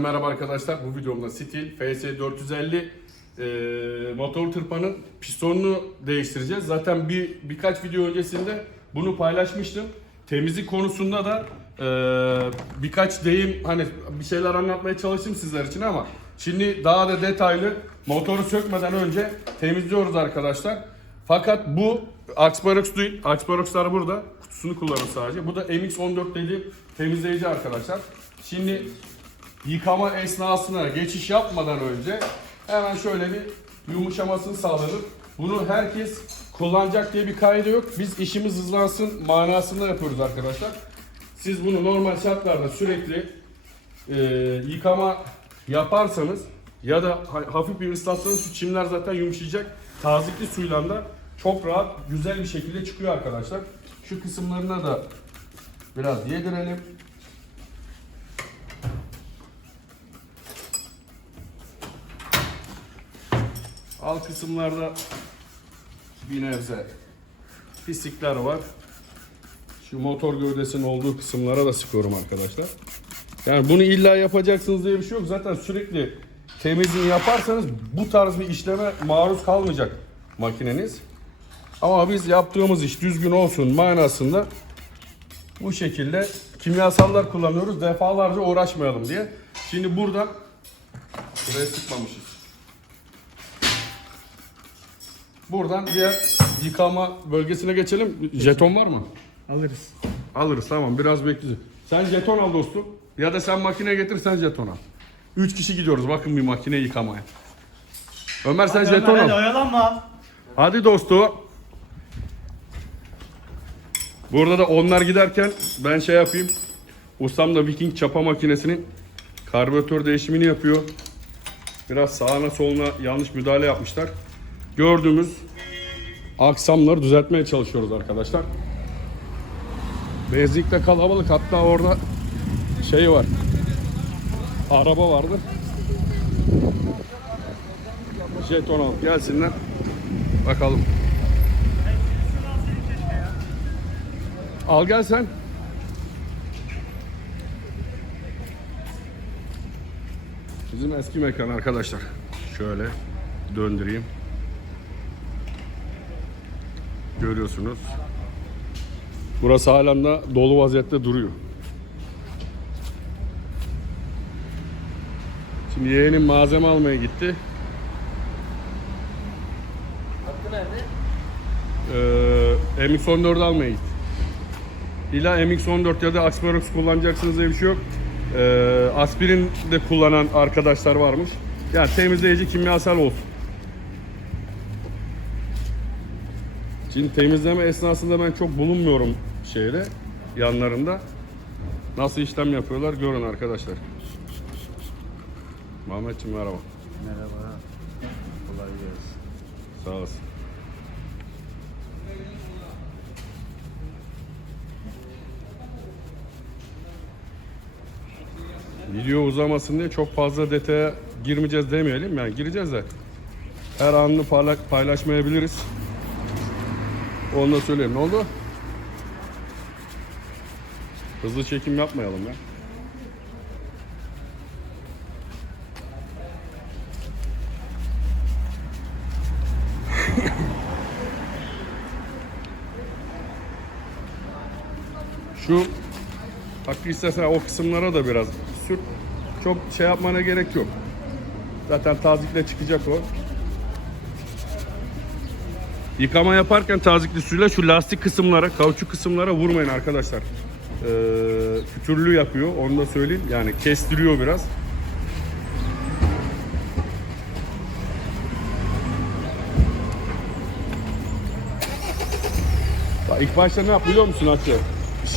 Merhaba arkadaşlar bu videomda Stil FS450 e, motor tırpanın pistonunu değiştireceğiz. Zaten bir birkaç video öncesinde bunu paylaşmıştım. Temizlik konusunda da e, birkaç deyim hani bir şeyler anlatmaya çalıştım sizler için ama şimdi daha da detaylı motoru sökmeden önce temizliyoruz arkadaşlar. Fakat bu Axparox değil. Axparox'lar burada. Kutusunu kullanın sadece. Bu da MX14 dediğim temizleyici arkadaşlar. Şimdi yıkama esnasına geçiş yapmadan önce hemen şöyle bir yumuşamasını sağlanır. Bunu herkes kullanacak diye bir kaydı yok. Biz işimiz hızlansın manasında yapıyoruz arkadaşlar. Siz bunu normal şartlarda sürekli e, yıkama yaparsanız ya da ha- hafif bir ıslatsanız şu çimler zaten yumuşayacak. Tazikli suyla da çok rahat güzel bir şekilde çıkıyor arkadaşlar. Şu kısımlarına da biraz yedirelim. Alt kısımlarda bir nebze pislikler var. Şu motor gövdesinin olduğu kısımlara da sıkıyorum arkadaşlar. Yani bunu illa yapacaksınız diye bir şey yok. Zaten sürekli temizliğini yaparsanız bu tarz bir işleme maruz kalmayacak makineniz. Ama biz yaptığımız iş düzgün olsun manasında bu şekilde kimyasallar kullanıyoruz. Defalarca uğraşmayalım diye. Şimdi burada buraya sıkmamışız. Buradan diğer yıkama bölgesine geçelim. Jeton var mı? Alırız. Alırız tamam biraz bekleyeceğiz. Sen jeton al dostum. Ya da sen makine getir sen jeton al. Üç kişi gidiyoruz bakın bir makine yıkamaya. Ömer sen Hadi jeton Ömer, hadi al. oyalanma. Hadi dostu. Burada da onlar giderken ben şey yapayım. Ustam da Viking çapa makinesinin karbüratör değişimini yapıyor. Biraz sağına soluna yanlış müdahale yapmışlar. Gördüğümüz aksamları düzeltmeye çalışıyoruz arkadaşlar. Benzinlikte kalabalık hatta orada şey var. Araba vardı. Jeton alıp gelsinler. Bakalım. Al gel sen. Bizim eski mekan arkadaşlar. Şöyle döndüreyim. Görüyorsunuz. Burası halen de dolu vaziyette duruyor. Şimdi yeğenim malzeme almaya gitti. Hakkı nerede? Ee, MX-14 almaya gitti. İlla MX-14 ya da Axparox kullanacaksınız diye bir şey yok. Ee, aspirin de kullanan arkadaşlar varmış. Yani temizleyici kimyasal olsun. Şimdi temizleme esnasında ben çok bulunmuyorum şeyde yanlarında. Nasıl işlem yapıyorlar görün arkadaşlar. Mehmetciğim merhaba. Merhaba. Kolay gelsin. Sağ olasın. Video uzamasın diye çok fazla detaya girmeyeceğiz demeyelim. Yani gireceğiz de her anını payla- paylaşmayabiliriz. Onu da söyleyeyim. Ne oldu? Hızlı çekim yapmayalım ya. Şu hakkı istersen o kısımlara da biraz sür. Çok şey yapmana gerek yok. Zaten tazikle çıkacak o. Yıkama yaparken tazikli suyla şu lastik kısımlara, kauçuk kısımlara vurmayın arkadaşlar. Ee, pütürlü yapıyor, onu da söyleyeyim. Yani kestiriyor biraz. Bak ilk başta ne yap biliyor musun Hatice?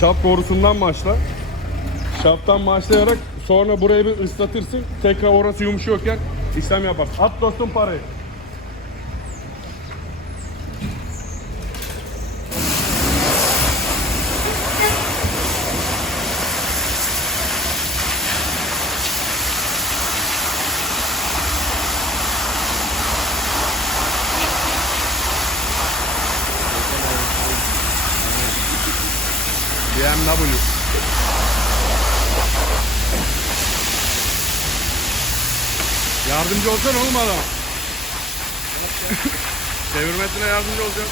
Şaft borusundan başla. Şafttan başlayarak sonra burayı bir ıslatırsın. Tekrar orası yumuşuyorken işlem yaparsın. At dostum parayı. BMW. Yardımcı olsan oğlum adam. Çevirmesine yardımcı olacağım.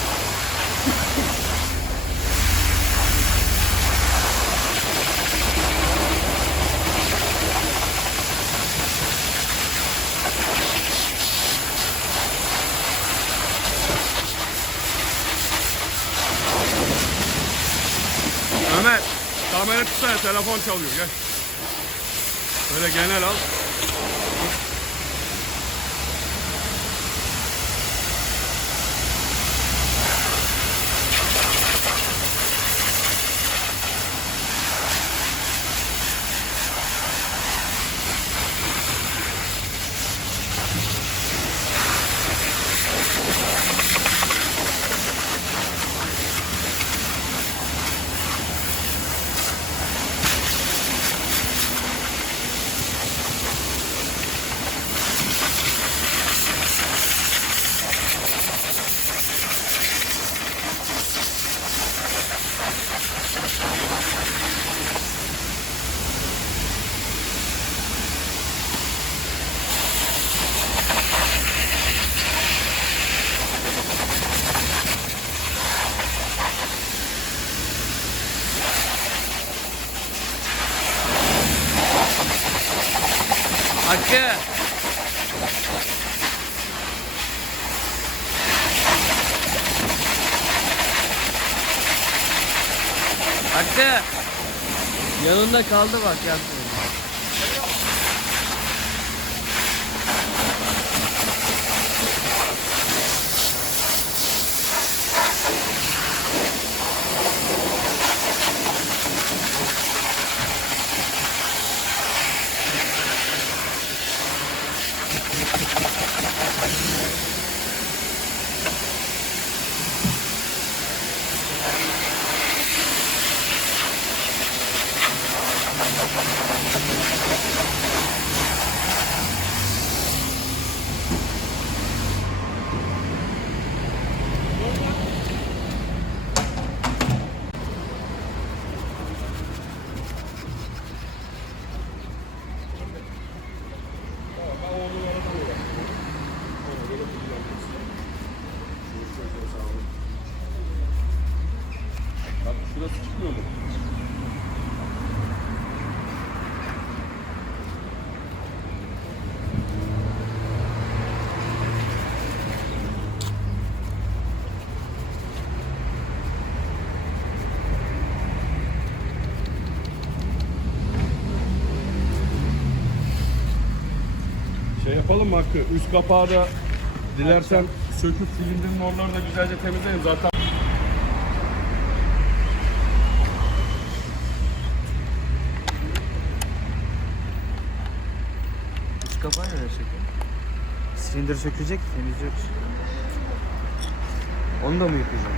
Kamera tutsana telefon çalıyor gel. Böyle genel al. Hakkı. Hakkı. Yanında kaldı bak yapma. Bak mu? Şey yapalım mı Hakkı? Üst kapağı da dilersen söküp silindirin oraları da güzelce temizleyin. Zaten Üst kapağı nereye çekiyor? Silindir sökülecek, temizliyoruz. Onu da mı yıkayacağım?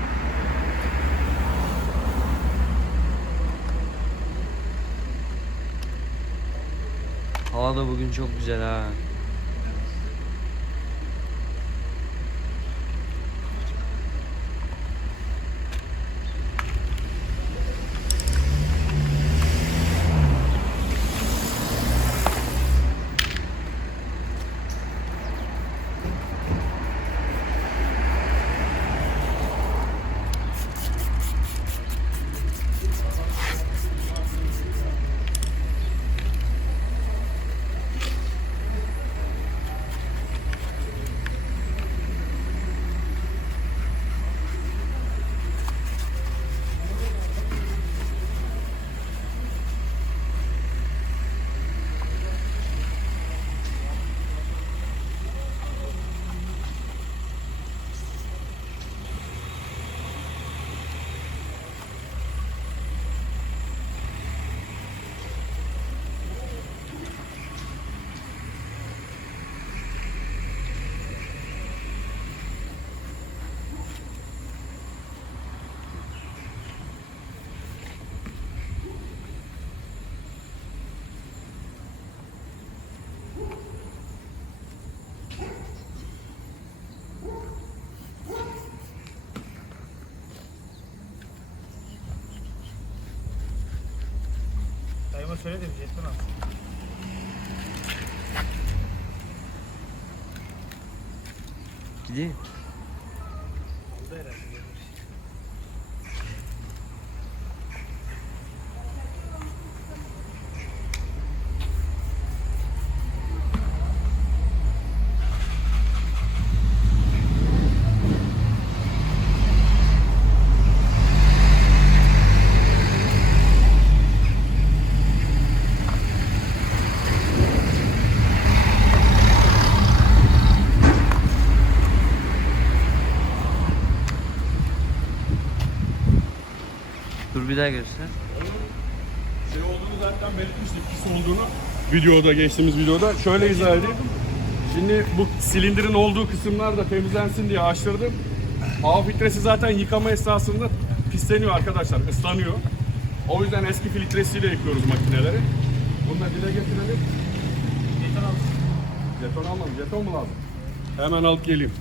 Hava da bugün çok güzel ha. şöyle de bir jeton al. Gideyim. Oldu herhalde. Bir daha göster. Şey olduğunu zaten belirtmiştik pis olduğunu. Videoda geçtiğimiz videoda. Şöyle izah edeyim. Şimdi bu silindirin olduğu kısımlar da temizlensin diye açtırdım. Hava filtresi zaten yıkama esnasında pisleniyor arkadaşlar, ıslanıyor. O yüzden eski filtresiyle yıkıyoruz makineleri. Bunu da dile getirelim. Jeton al. Jeton almadım. Jeton mu lazım? Hemen alıp geleyim.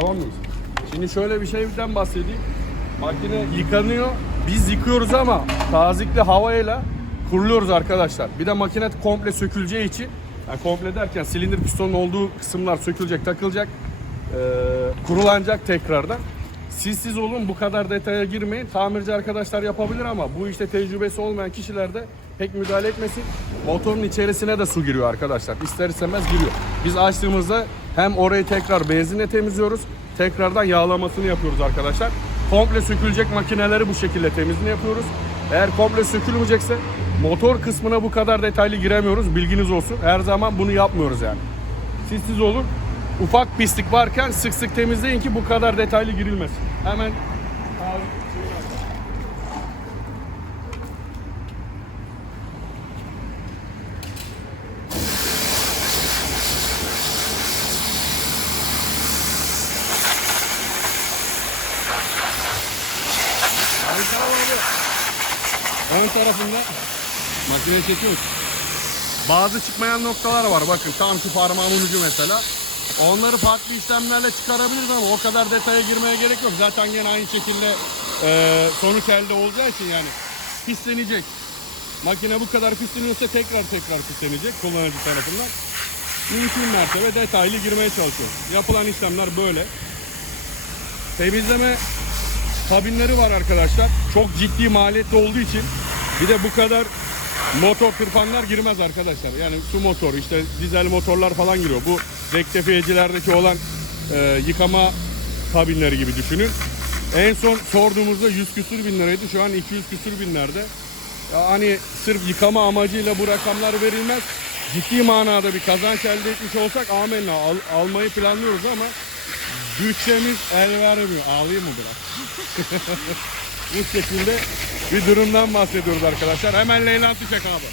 Tamam mıyız? Şimdi şöyle bir şeyden bahsedeyim. Makine yıkanıyor. Biz yıkıyoruz ama tazikli havayla kuruluyoruz arkadaşlar. Bir de makine komple söküleceği için yani komple derken silindir pistonun olduğu kısımlar sökülecek, takılacak, eee, kurulanacak tekrardan. Siz siz olun bu kadar detaya girmeyin. Tamirci arkadaşlar yapabilir ama bu işte tecrübesi olmayan kişiler de pek müdahale etmesin. Motorun içerisine de su giriyor arkadaşlar. İster istemez giriyor. Biz açtığımızda hem orayı tekrar benzinle temizliyoruz. Tekrardan yağlamasını yapıyoruz arkadaşlar. Komple sökülecek makineleri bu şekilde temizliğini yapıyoruz. Eğer komple sökülmeyecekse motor kısmına bu kadar detaylı giremiyoruz. Bilginiz olsun. Her zaman bunu yapmıyoruz yani. Siz siz olun. Ufak pislik varken sık sık temizleyin ki bu kadar detaylı girilmesin. Hemen ön tarafında makine çekiyoruz. Bazı çıkmayan noktalar var. Bakın tam şu parmağımın ucu mesela. Onları farklı işlemlerle çıkarabiliriz ama o kadar detaya girmeye gerek yok. Zaten gene aynı şekilde e, sonuç elde olacağı için yani pislenecek. Makine bu kadar pisleniyorsa tekrar tekrar pislenecek kullanıcı tarafından. Mümkün mertebe detaylı girmeye çalışıyoruz. Yapılan işlemler böyle. Temizleme kabinleri var arkadaşlar. Çok ciddi maliyetli olduğu için bir de bu kadar motor tırpanlar girmez arkadaşlar. Yani su motoru işte dizel motorlar falan giriyor. Bu rektifiyecilerdeki olan e, yıkama kabinleri gibi düşünün. En son sorduğumuzda 100 küsür bin liraydı. Şu an 200 küsür binlerde. Ya hani sırf yıkama amacıyla bu rakamlar verilmez. Ciddi manada bir kazanç elde etmiş olsak amenna al- almayı planlıyoruz ama bütçemiz el vermiyor. Ağlayayım mı biraz? Bu şekilde bir durumdan bahsediyoruz arkadaşlar. Hemen Leyla çek abi.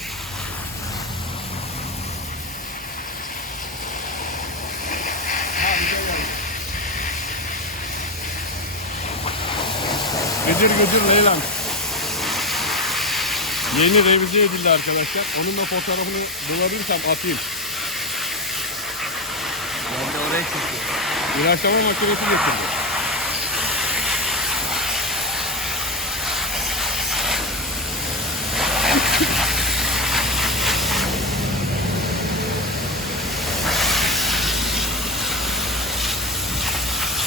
Gıcır gıcır Leylan. Yeni revize edildi arkadaşlar. Onun da fotoğrafını bulabilirsem atayım. Ben de oraya çekiyorum. İlaçlama makinesi getirdi.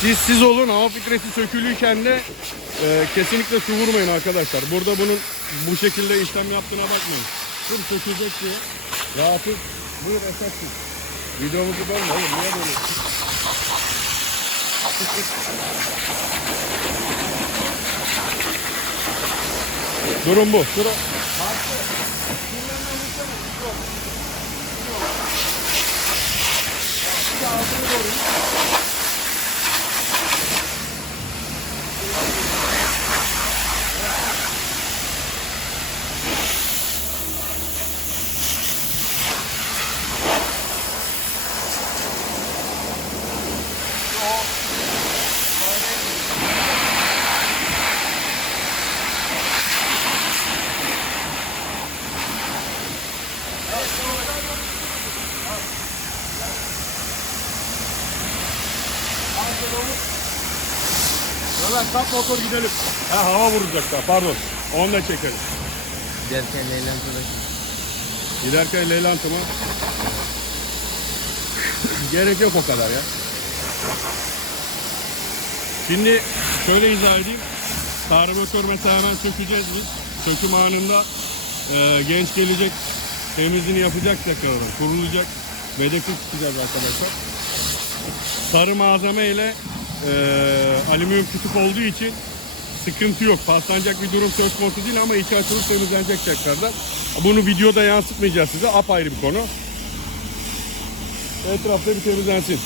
Siz siz olun hava filtresi sökülüyken de e, kesinlikle su vurmayın arkadaşlar. Burada bunun bu şekilde işlem yaptığına bakmayın. Sırf sökülecek diye rahatsız. Buyur esassız. Videomuzu bölme oğlum niye böyle? Durum bu. Şura. Altını doğru. Levent kalk motor gidelim. Ha hava vuracaklar pardon. Onu da çekelim. Giderken Leyland ulaşın. Giderken Leylant'ı mı? Gerek yok o kadar ya. Şimdi şöyle izah edeyim. Karbüratör mesela hemen sökeceğiz biz. Söküm anında e, genç gelecek, temizliğini yapacak tekrardan, kurulacak. Vedekli tutacağız arkadaşlar. Sarı malzeme ile e, alüminyum kütük olduğu için sıkıntı yok. Paslanacak bir durum söz konusu değil ama iki açılıp temizlenecek tekrardan. Bunu videoda yansıtmayacağız size. Apayrı bir konu. Etrafta bir temizlensin.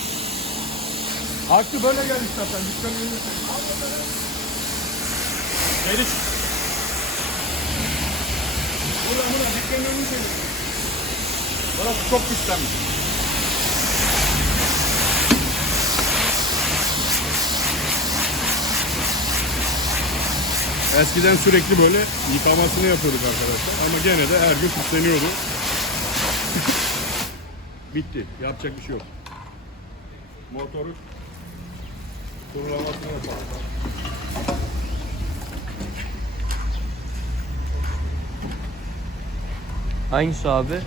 Hakkı böyle gel istersen. Dükkanın önüne Geliş. Burada burada dükkanın önünü çevir. Burası çok pislenmiş. Eskiden sürekli böyle yıkamasını yapıyorduk arkadaşlar. Ama gene de her gün pisleniyordu. Bitti. Yapacak bir şey yok. Motoru kurulamasını yapalım. Hangisi abi?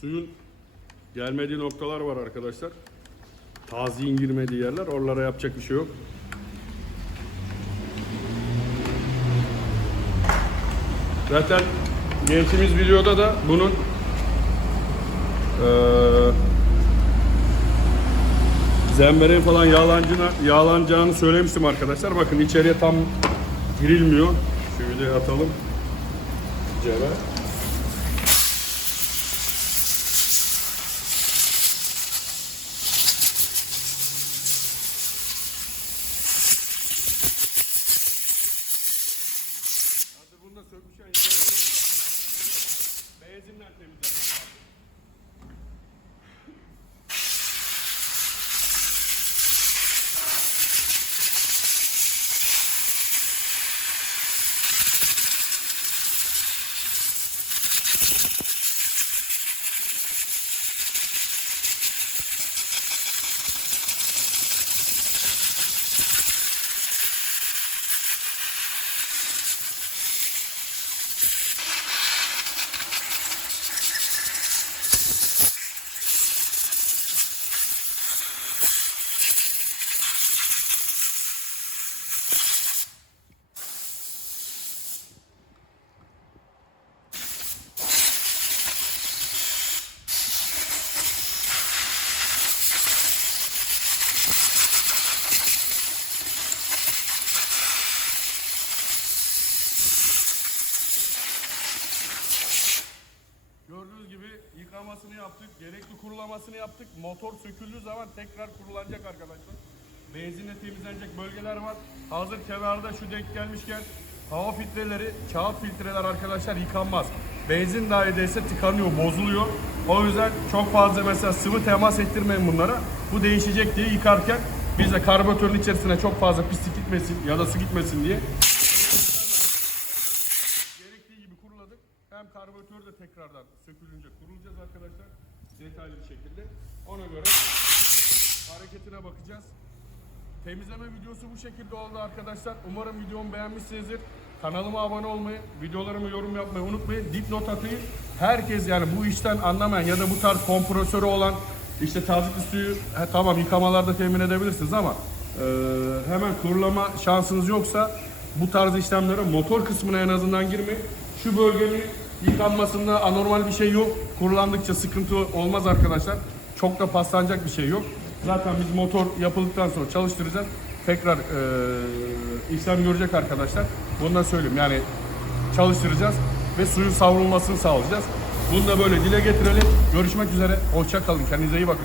Suyun gelmediği noktalar var arkadaşlar. Taziğin girmediği yerler. Oralara yapacak bir şey yok. Zaten geçtiğimiz videoda da bunun eee zembereğin falan yağlancına, yağlanacağını söylemiştim arkadaşlar. Bakın içeriye tam girilmiyor. Videoyu atalım. Cebe. Hadi bunu da sökmüşken Benzinle temizlemek lazım. Yaptık. Gerekli kurulamasını yaptık. Motor söküldüğü zaman tekrar kurulanacak arkadaşlar. Benzinle temizlenecek bölgeler var. Hazır kenarda şu denk gelmişken hava filtreleri, kağıt filtreler arkadaşlar yıkanmaz. Benzin dahi değse tıkanıyor, bozuluyor. O yüzden çok fazla mesela sıvı temas ettirmeyin bunlara. Bu değişecek diye yıkarken biz de karbüratörün içerisine çok fazla pislik gitmesin ya da su gitmesin diye gerektiği gibi kuruladık. Hem karbüratör de tekrardan sökülünce kurulacağız arkadaşlar. Detaylı bir şekilde. Ona göre hareketine bakacağız. Temizleme videosu bu şekilde oldu arkadaşlar. Umarım videomu beğenmişsinizdir. Kanalıma abone olmayı, videolarımı yorum yapmayı unutmayın. Dipnot atayım. Herkes yani bu işten anlamayan ya da bu tarz kompresörü olan işte tazikli suyu he, tamam yıkamalarda temin edebilirsiniz ama e, hemen kurulama şansınız yoksa bu tarz işlemlere motor kısmına en azından girmeyin. Şu bölgenin yıkanmasında anormal bir şey yok. Kurulandıkça sıkıntı olmaz arkadaşlar. Çok da paslanacak bir şey yok. Zaten biz motor yapıldıktan sonra çalıştıracağız. Tekrar e, işlem görecek arkadaşlar. Bunu da söyleyeyim. Yani çalıştıracağız ve suyun savrulmasını sağlayacağız. Bunu da böyle dile getirelim. Görüşmek üzere. Hoşça kalın. Kendinize iyi bakın.